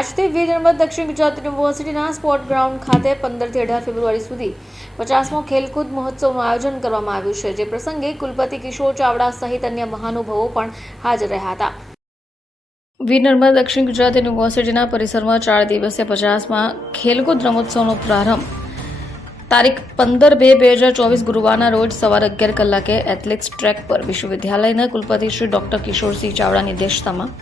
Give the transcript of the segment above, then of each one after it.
આજથી વીર નર્મદ દક્ષિણ ગુજરાત યુનિવર્સિટીના સ્પોર્ટ ગ્રાઉન્ડ ખાતે પંદરથી અઢાર ફેબ્રુઆરી સુધી પચાસમો ખેલકૂદ મહોત્સવનું આયોજન કરવામાં આવ્યું છે. જે પ્રસંગે કુલપતિ કિશોર ચાવડા સહિત અન્ય મહાનુભાવો પણ હાજર રહ્યા હતા. વીર નર્મદ દક્ષિણ ગુજરાત યુનિવર્સિટીના પરિસરમાં ચાર દિવસે પચાસમાં ખેલકૂદ રમોત્સવનો પ્રારંભ. તારીખ પંદર બે બે હજાર ચોવીસ ગુરુવારના રોજ સવારે અગિયાર કલાકે એથ્લેટિક્સ ટ્રેક પર વિશ્વવિદ્યાલયના કુલપતિ શ્રી ડોક્ટર કિશોરસિંહ ચાવડાની અધ્યક્ષતામાં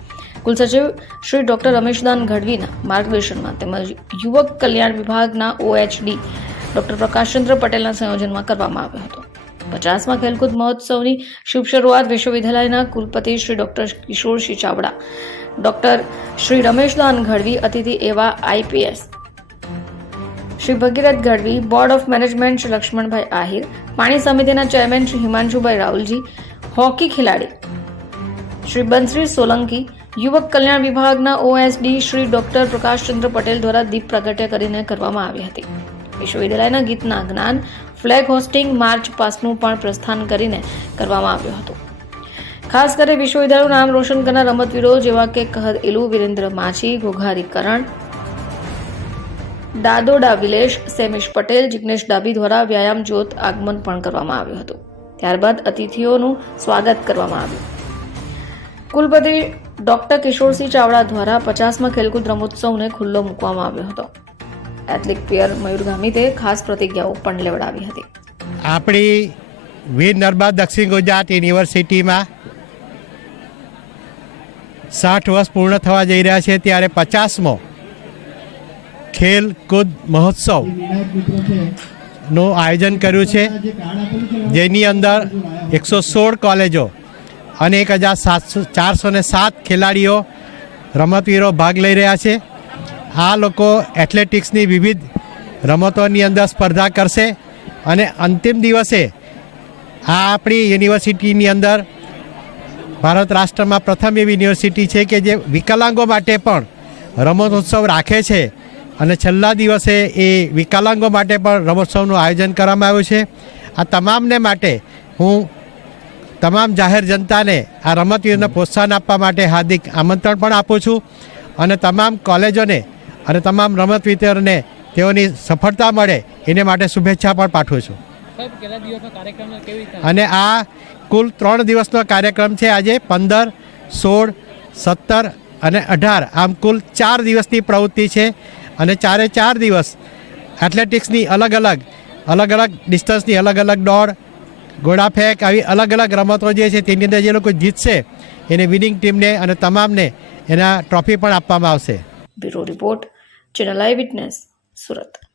કુલસચિવ શ્રી ડોક્ટર રમેશદાન ગઢવીના માર્ગદર્શનમાં તેમજ યુવક કલ્યાણ વિભાગના ઓએચડી ડોક્ટર પ્રકાશચંદ્ર પટેલના સંયોજનમાં કરવામાં આવ્યો હતો. પચાસમાં ખેલકૂદ મહોત્સવની શુભ શરૂઆત વિશ્વવિદ્યાલયના કુલપતિ શ્રી ડોક્ટર કિશોરસિંહ ચાવડા, ડોક્ટર શ્રી રમેશદાન ગઢવી અતિથિ એવા IPS. Shri Bhagirath Gadhvi, board of management Shri Laxmanbhai Ahir, પાણી સમિતિના ચેરમેન શ્રી હિમાંશુભાઈ રાહુલજી, હોકી ખેલાડી શ્રી બંશ્રી સોલંકી યુવક કલ્યાણ વિભાગના ઓએસડી શ્રી ડોક્ટર પ્રકાશચંદ્ર પટેલ દ્વારા દીપ પ્રાગટ્ય કરીને કરવામાં આવી હતી. વિશ્વવિદ્યાલયના ગીતના જ્ઞાન, ફ્લેગ હોસ્ટિંગ, માર્ચ પાસનું પણ પ્રસ્થાન કરીને કરવામાં આવ્યું હતું. ખાસ કરી વિશ્વવિદ્યાલયનું નામ રોશન કરનાર રમતવીરો જેવા કે કહદ ઇલુ, વિરેન્દ્ર માછી, ઘોઘારી કરણ, દાદોડા વિલેશ, સેમિશ પટેલ, જિગ્નેશ ડાબી દ્વારા વ્યાયામ જ્યોત આગમન પણ કરવામાં આવ્યું હતું. ત્યારબાદ અતિથિઓનું સ્વાગત કરવામાં આવ્યું. કુલપતિ ડોક્ટર કિશોરસિંહ ચાવડા દ્વારા પચાસમાં ખેલકૂદ રમોત્સવને ખુલ્લો મૂકવામાં આવ્યો હતો. એથ્લેટ પિયર મયુર ગામિતે ખાસ પ્રતિજ્ઞાઓ પણ લેવડાવી હતી. આપણી વીર નર્મદ દક્ષિણ ગુજરાત યુનિવર્સિટીમાં સાઠ વર્ષ પૂર્ણ થવા જઈ રહ્યા છે ત્યારે પચાસમો ખેલકૂદ મહોત્સવનું આયોજન કર્યું છે. જેની અંદર એકસો સોળ કોલેજો અને એક હજાર સાતસો ચારસો ને સાત ખેલાડીઓ રમતવીરો ભાગ લઈ રહ્યા છે. આ લોકો એથ્લેટિક્સની વિવિધ રમતોની અંદર સ્પર્ધા કરશે અને અંતિમ દિવસે આ આપણી યુનિવર્સિટીની અંદર ભારત રાષ્ટ્રમાં પ્રથમ એવી યુનિવર્સિટી છે કે જે વિકલાંગો માટે પણ રમતોત્સવ રાખે છે અને છેલ્લા દિવસે એ વિકલાંગો માટે પણ રમોત્સવનું આયોજન કરવામાં આવ્યું છે. આ તમામને માટે હું તમામ જાહેર જનતાને આ રમતવીરને પ્રોત્સાહન આપવા માટે હાર્દિક આમંત્રણ પણ આપું છું અને તમામ કોલેજોને અને તમામ રમતવીરોને તેઓની સફળતા મળે એને માટે શુભેચ્છા પણ પાઠવું છું. અને આ કુલ ત્રણ દિવસનો કાર્યક્રમ છે આજે પંદર સોળ સત્તર અને અઢાર. આમ કુલ ચાર દિવસની પ્રવૃત્તિ છે અને ચારે ચાર દિવસ એથ્લેટિક્સની અલગ અલગ અલગ અલગ ડિસ્ટન્સની અલગ અલગ દોડ ઘોડા ફેંક આવી અલગ અલગ રમતો જે છે તેની અંદર જે લોકો જીતશે, એને વિનિંગ ટીમને અને તમામને એના ટ્રોફી પણ આપવામાં આવશે. Bureau report, channel eye witness, Surat.